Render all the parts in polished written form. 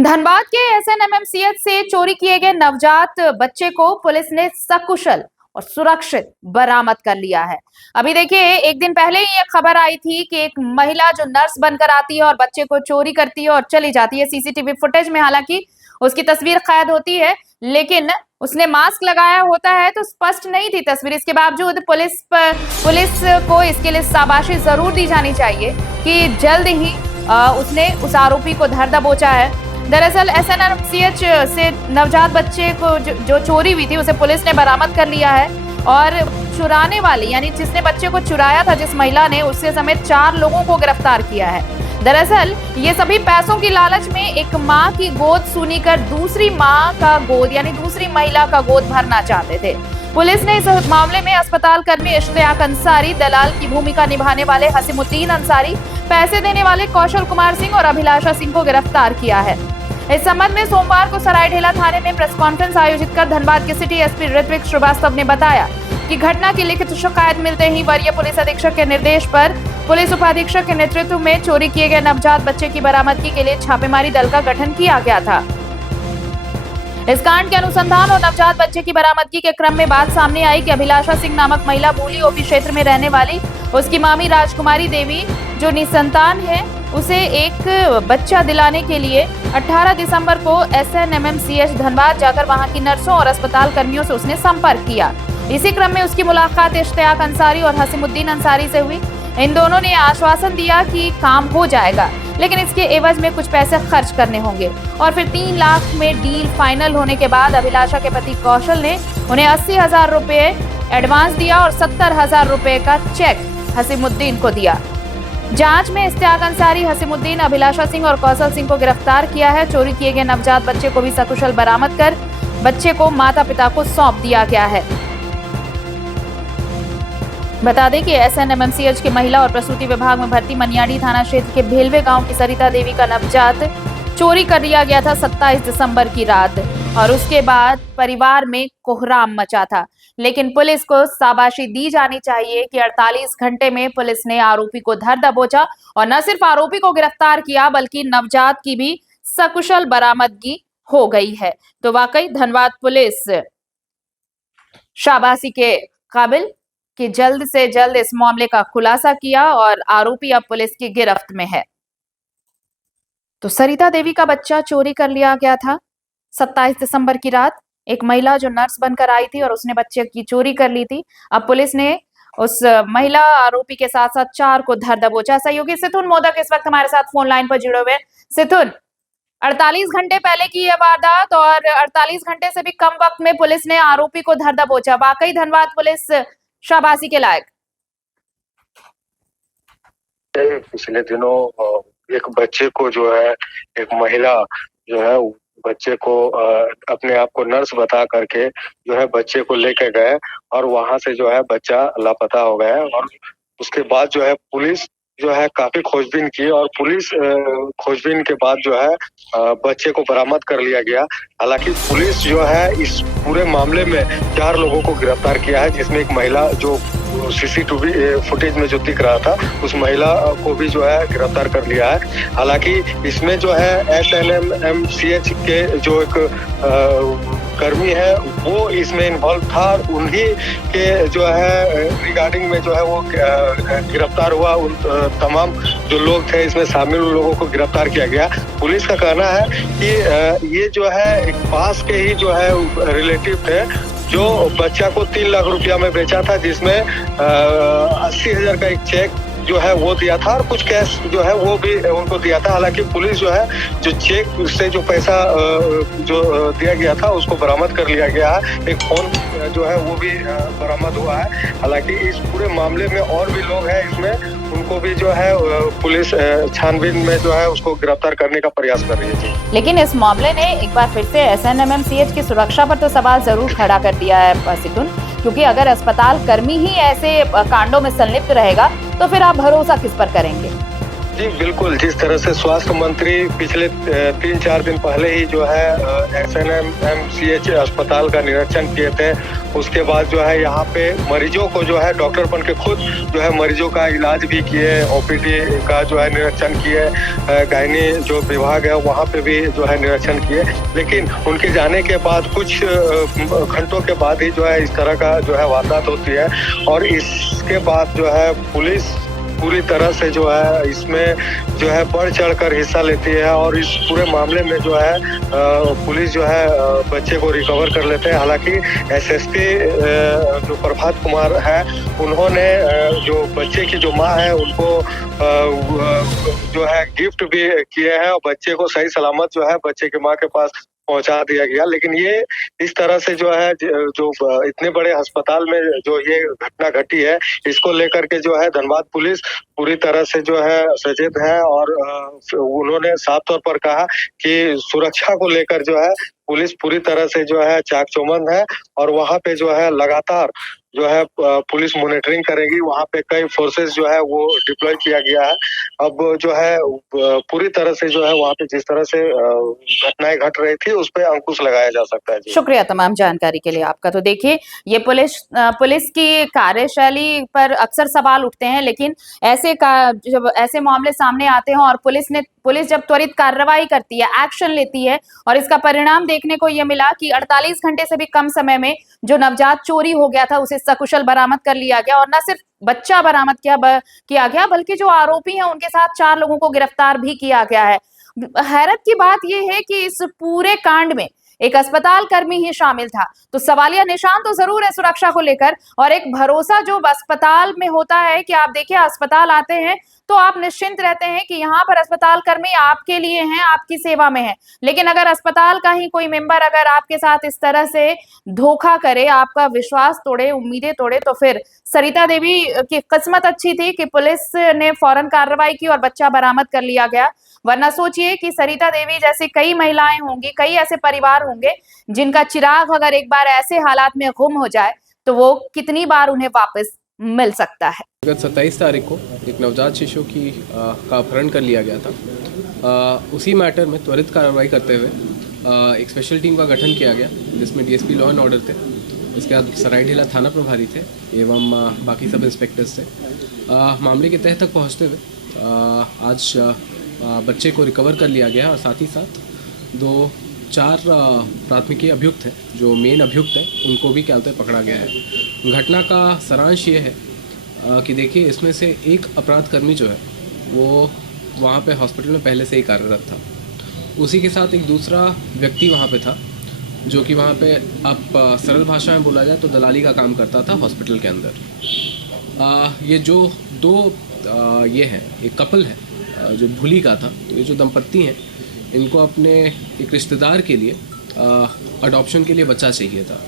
धनबाद के एसएनएमएमसीएच से चोरी किए गए नवजात बच्चे को पुलिस ने सकुशल और सुरक्षित बरामद कर लिया है। अभी देखिए, एक दिन पहले ही ये खबर आई थी कि एक महिला जो नर्स बनकर आती है और बच्चे को चोरी करती है और चली जाती है। सीसीटीवी फुटेज में हालांकि उसकी तस्वीर कैद होती है, लेकिन उसने मास्क लगाया होता है तो स्पष्ट नहीं थी तस्वीर। इसके बावजूद पुलिस को इसके लिए शाबाशी जरूर दी जानी चाहिए कि जल्द ही उसने उस आरोपी को धर दबोचा है। दरअसल एसएनएमसीएच से नवजात बच्चे को जो चोरी हुई थी उसे पुलिस ने बरामद कर लिया है और चुराने वाली यानी जिसने बच्चे को चुराया था, जिस महिला ने, उससे समेत 4 लोगों को गिरफ्तार किया है। दरअसल ये सभी पैसों की लालच में एक मां की गोद सुनी कर दूसरी मां का गोद यानी दूसरी महिला का गोद भरना चाहते थे। पुलिस ने इस मामले में अस्पताल कर्मी इश्तियाक अंसारी, दलाल की भूमिका निभाने वाले हसीमुद्दीन अंसारी, पैसे देने वाले कौशल कुमार सिंह और अभिलाषा सिंह को गिरफ्तार किया है। इस संबंध में सोमवार को सरायढेला थाने में प्रेस कॉन्फ्रेंस आयोजित कर धनबाद के सिटी एसपी ऋत्विक श्रीवास्तव ने बताया कि घटना की लिखित शिकायत मिलते ही वरीय पुलिस अधीक्षक के निर्देश पर पुलिस उपाधीक्षक के नेतृत्व में चोरी किए गए नवजात बच्चे की बरामदगी के लिए छापेमारी दल का गठन किया गया था। इस कांड के अनुसंधान और नवजात बच्चे की बरामदगी के क्रम में बात सामने आई कि अभिलाषा सिंह नामक महिला भूली ओपी क्षेत्र में रहने वाली उसकी मामी राजकुमारी देवी जो निसंतान है, उसे एक बच्चा दिलाने के लिए 18 दिसंबर को एसएनएमएमसीएच धनबाद जाकर वहां की नर्सों और अस्पताल कर्मियों से उसने संपर्क किया। इसी क्रम में उसकी मुलाकात इश्तियाक अंसारी और हसीमुद्दीन अंसारी से हुई। इन दोनों ने आश्वासन दिया कि काम हो जाएगा, लेकिन इसके एवज में कुछ पैसे खर्च करने होंगे और फिर 3 लाख में डील फाइनल होने के बाद अभिलाषा के पति कौशल ने उन्हें 80,000 रुपए एडवांस दिया और 70,000 रुपए का चेक हसीमुद्दीन को दिया। जांच में इश्तियाक अंसारी, हसीमुद्दीन, अभिलाषा सिंह और कौशल सिंह को गिरफ्तार किया है। चोरी किए गए नवजात बच्चे को भी सकुशल बरामद कर बच्चे को माता पिता को सौंप दिया गया है। बता दें कि एसएनएमएमसीएच के महिला और प्रसूति विभाग में भर्ती मनियाडी थाना क्षेत्र के भेलवे गांव की सरिता देवी का नवजात चोरी कर लिया गया था 27 दिसंबर की रात और उसके बाद परिवार में कोहराम मचा था। लेकिन पुलिस को शाबाशी दी जानी चाहिए कि 48 घंटे में पुलिस ने आरोपी को धर दबोचा और न सिर्फ आरोपी को गिरफ्तार किया बल्कि नवजात की भी सकुशल बरामदगी हो गई है। तो वाकई धनबाद पुलिस शाबाशी के काबिल कि जल्द से जल्द इस मामले का खुलासा किया और आरोपी अब पुलिस की गिरफ्त में है। तो सरिता देवी का बच्चा चोरी कर लिया गया था 27 दिसंबर की रात। एक महिला जो नर्स बनकर आई थी और उसने बच्चे की चोरी कर ली थी। अब पुलिस ने उस महिला आरोपी के साथ साथ 4 को धर दबोचा। सहयोगी सिथुन मोदक इस वक्त हमारे साथ फोन लाइन पर जुड़े हुए। सिथुन, 48 घंटे पहले की यह वारदात और 48 घंटे से भी कम वक्त में पुलिस ने आरोपी को धर दबोचा। वाकई धनबाद पुलिस शाबाशी के लायक। पिछले दिनों एक बच्चे को जो है एक महिला जो है बच्चे को अपने आप को नर्स बता करके जो है बच्चे को लेके गए और वहां से जो है बच्चा लापता हो गया और उसके बाद जो है पुलिस जो है काफी खोजबीन की और पुलिस खोजबीन के बाद जो है बच्चे को बरामद कर लिया गया। हालांकि पुलिस जो है इस पूरे मामले में 4 लोगों को गिरफ्तार किया है, जिसमें एक महिला जो सीसीटीवी फुटेज में जो दिख रहा था उस महिला को भी जो है गिरफ्तार कर लिया है। हालांकि इसमें जो है एसएनएमएमसीएच के जो एक कर्मी है वो इसमें इन्वॉल्व था और उन्हीं के जो है रिगार्डिंग में जो है वो गिरफ्तार हुआ। उन तमाम जो लोग थे इसमें शामिल लोगों को गिरफ्तार किया गया। पुलिस का कहना है कि ये जो है एक पास के ही जो है रिलेटिव थे जो बच्चा को 3 लाख रुपया में बेचा था, जिसमें 80,000 का एक चेक जो है वो दिया था और कुछ कैश जो है वो भी उनको दिया था। हालांकि पुलिस जो है जो चेक से जो पैसा जो दिया गया था उसको बरामद कर लिया गया है। एक फोन जो है वो भी बरामद हुआ है। हालांकि इस पूरे मामले में और भी लोग हैं, इसमें उनको भी जो है पुलिस छानबीन में जो है उसको गिरफ्तार करने का प्रयास कर रही है। लेकिन इस मामले ने एक बार फिर से एसएनएमएमसीएच की सुरक्षा पर तो सवाल जरूर खड़ा कर दिया है सिथुन, क्योंकि अगर अस्पताल कर्मी ही ऐसे कांडों में संलिप्त रहेगा तो फिर आप भरोसा किस पर करेंगे। जी बिल्कुल, जिस तरह से स्वास्थ्य मंत्री पिछले 3-4 दिन पहले ही जो है एसएनएमसीएच अस्पताल का निरीक्षण किए थे। उसके बाद जो है यहाँ पे मरीजों को जो है डॉक्टर बन के खुद जो है मरीजों का इलाज भी किए, ओपीडी का जो है निरीक्षण किए, गायनी जो विभाग है वहाँ पे भी जो है निरीक्षण किए। लेकिन उनके जाने के बाद कुछ घंटों के बाद ही जो है इस तरह का जो है वारदात होती है और इसके बाद जो है पुलिस पूरी तरह से जो है इसमें जो है बढ़ चढ़कर हिस्सा लेती है और इस पूरे मामले में जो है पुलिस जो है बच्चे को रिकवर कर लेते हैं। हालांकि एसएसपी जो प्रभात कुमार है उन्होंने जो बच्चे की जो माँ है उनको जो है गिफ्ट भी किए हैं और बच्चे को सही सलामत जो है बच्चे की माँ के पास पहुंचा दिया गया। लेकिन ये इस तरह से जो है जो इतने बड़े अस्पताल में जो ये घटना घटी है इसको लेकर के जो है धनबाद पुलिस पूरी तरह से जो है सचेत है और उन्होंने साफ तौर पर कहा कि सुरक्षा को लेकर जो है पुलिस पूरी तरह से जो है चाक-चौबंद है और वहाँ पे जो है लगातार जो है पुलिस मॉनिटरिंग करेगी। वहाँ पे कई फोर्सेस जो है वो डिप्लॉय किया गया है। अब जो है पूरी तरह से जो है वहाँ पे जिस तरह से घटनाएं घट रही थी उस पे अंकुश लगाया जा सकता है। जी शुक्रिया तमाम जानकारी के लिए आपका। तो देखिए ये पुलिस की कार्यशैली पर अक्सर सवाल उठते हैं, लेकिन जब ऐसे मामले सामने आते हैं और पुलिस जब त्वरित कार्रवाई करती है, एक्शन लेती है और इसका परिणाम देखने को ये मिला कि 48 घंटे से भी कम समय में जो नवजात चोरी हो गया था उसे सकुशल बरामद कर लिया गया और न सिर्फ बच्चा बरामद किया गया बल्कि जो आरोपी हैं उनके साथ 4 लोगों को गिरफ्तार भी किया गया है। हैरत की बात यह है कि इस पूरे कांड में एक अस्पताल कर्मी ही शामिल था, तो सवालिया निशान तो जरूर है सुरक्षा को लेकर और एक भरोसा जो अस्पताल में होता है कि आप देखिए अस्पताल आते हैं तो आप निश्चिंत रहते हैं कि यहाँ पर अस्पताल कर्मी आपके लिए हैं, आपकी सेवा में है। लेकिन अगर अस्पताल का ही कोई मेंबर अगर आपके साथ इस तरह से धोखा करे, आपका विश्वास तोड़े, उम्मीदें तोड़े, तो फिर सरिता देवी की किस्मत अच्छी थी कि पुलिस ने फौरन कार्रवाई की और बच्चा बरामद कर लिया गया। वरना सोचिए कि सरिता देवी जैसी कई महिलाएं होंगी, कई ऐसे परिवार होंगे जिनका चिराग अगर एक बार ऐसे हालात में गुम हो जाए तो वो कितनी बार उन्हें वापस मिल सकता है। गत 27 तारीख को एक नवजात शिशु का अपहरण कर लिया गया था। उसी मैटर में त्वरित कार्रवाई करते हुए एक स्पेशल टीम का गठन किया गया जिसमें डीएसपी लॉ एंड ऑर्डर थे, उसके बाद सरायढेला थाना प्रभारी थे एवं बाकी सब इंस्पेक्टर्स थे। मामले के तह तक पहुँचते हुए आज बच्चे को रिकवर कर लिया गया और साथ ही साथ 4 प्राथमिकी अभियुक्त हैं, जो मेन अभियुक्त हैं उनको भी क्या होता है पकड़ा गया है। घटना का सारांश ये है कि देखिए इसमें से एक अपराध कर्मी जो है वो वहाँ पे हॉस्पिटल में पहले से ही कार्यरत था। उसी के साथ एक दूसरा व्यक्ति वहाँ पे था जो कि वहाँ पे आप सरल भाषा में बोला जाए तो दलाली का काम करता था हॉस्पिटल के अंदर। ये जो 2 ये हैं, एक कपल है जो भूली का था, तो ये जो दंपत्ति हैं इनको अपने एक रिश्तेदार के लिए अडॉप्शन के लिए बच्चा चाहिए था।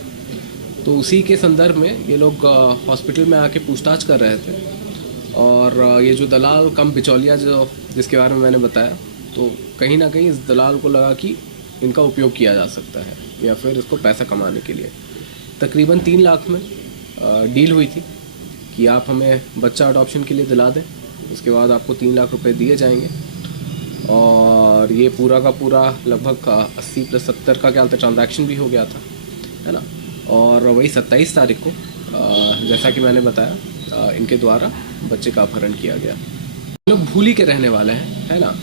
तो उसी के संदर्भ में ये लोग हॉस्पिटल में आके पूछताछ कर रहे थे और ये जो दलाल कम बिचौलिया जिसके बारे में मैंने बताया, तो कहीं ना कहीं इस दलाल को लगा कि इनका उपयोग किया जा सकता है या फिर इसको पैसा कमाने के लिए। तकरीबन 3 लाख में डील हुई थी कि आप हमें बच्चा अडॉप्शन के लिए दिला दें, उसके बाद आपको 3 लाख रुपए दिए जाएंगे। और ये पूरा का पूरा लगभग 80 + 70 का क्या ट्रांजैक्शन भी हो गया था, है ना। और वही 27 तारीख को जैसा कि मैंने बताया इनके द्वारा बच्चे का अपहरण किया गया। लोग भूली के रहने वाले हैं, है ना।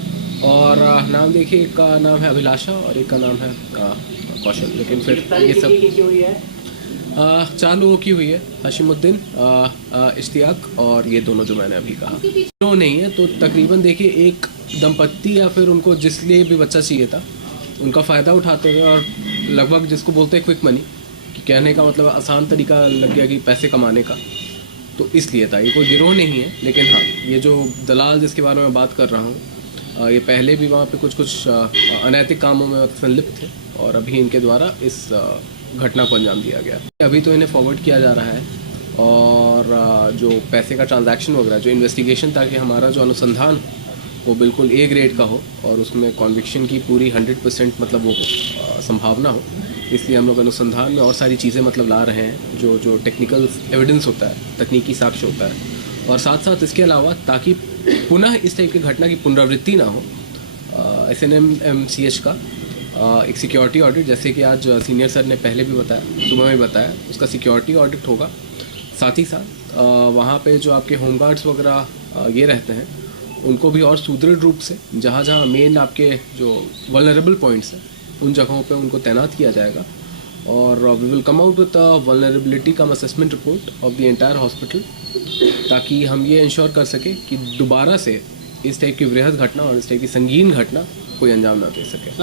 और नाम देखिए, एक का नाम है अभिलाषा और एक का नाम है कौशल। लेकिन फिर ये सब 4 लोगों की हुई है, हशीमुद्दीन, इश्तियाक और ये दोनों जो मैंने अभी कहा। तो नहीं है तो तकरीबन देखिए एक दंपत्ति या फिर उनको जिस लिए भी बच्चा चाहिए था उनका फ़ायदा उठाते हुए और लगभग जिसको बोलते हैं क्विक मनी, कि कहने का मतलब आसान तरीका लग गया कि पैसे कमाने का, तो इसलिए था। ये कोई गिरोह नहीं है, लेकिन हाँ ये जो दलाल जिसके बारे में बात कर रहा हूँ ये पहले भी वहाँ पे कुछ अनैतिक कामों में संलिप्त थे और अभी इनके द्वारा इस घटना को अंजाम दिया गया। अभी तो इन्हें फॉरवर्ड किया जा रहा है और जो पैसे का ट्रांजैक्शन वगैरह, जो इन्वेस्टिगेशन, ताकि हमारा जो अनुसंधान वो बिल्कुल A ग्रेड का हो और उसमें कॉन्विक्शन की पूरी 100% मतलब वो संभावना हो, इसलिए हम लोग अनुसंधान में और सारी चीज़ें मतलब ला रहे हैं जो टेक्निकल एविडेंस होता है, तकनीकी साक्ष्य होता है। और साथ साथ इसके अलावा ताकि पुनः इस टाइप की घटना की पुनरावृत्ति ना हो, SNMMCH का एक सिक्योरिटी ऑडिट, जैसे कि आज सीनियर सर ने पहले भी बताया, सुबह में बताया, उसका सिक्योरिटी ऑडिट होगा। साथ ही साथ वहाँ पे जो आपके होमगार्ड्स वगैरह ये रहते हैं, उनको भी और सुदृढ़ रूप से जहाँ जहाँ मेन आपके जो वल्नरेबल पॉइंट्स हैं उन जगहों पे उनको तैनात किया जाएगा। और we will come out with vulnerability cum assessment report of the entire hospital, ताकि हम ये इंश्योर कर सकें कि दोबारा से इस टाइप की वृहद घटना और इस टाइप की संगीन घटना कोई अंजाम ना दे सके।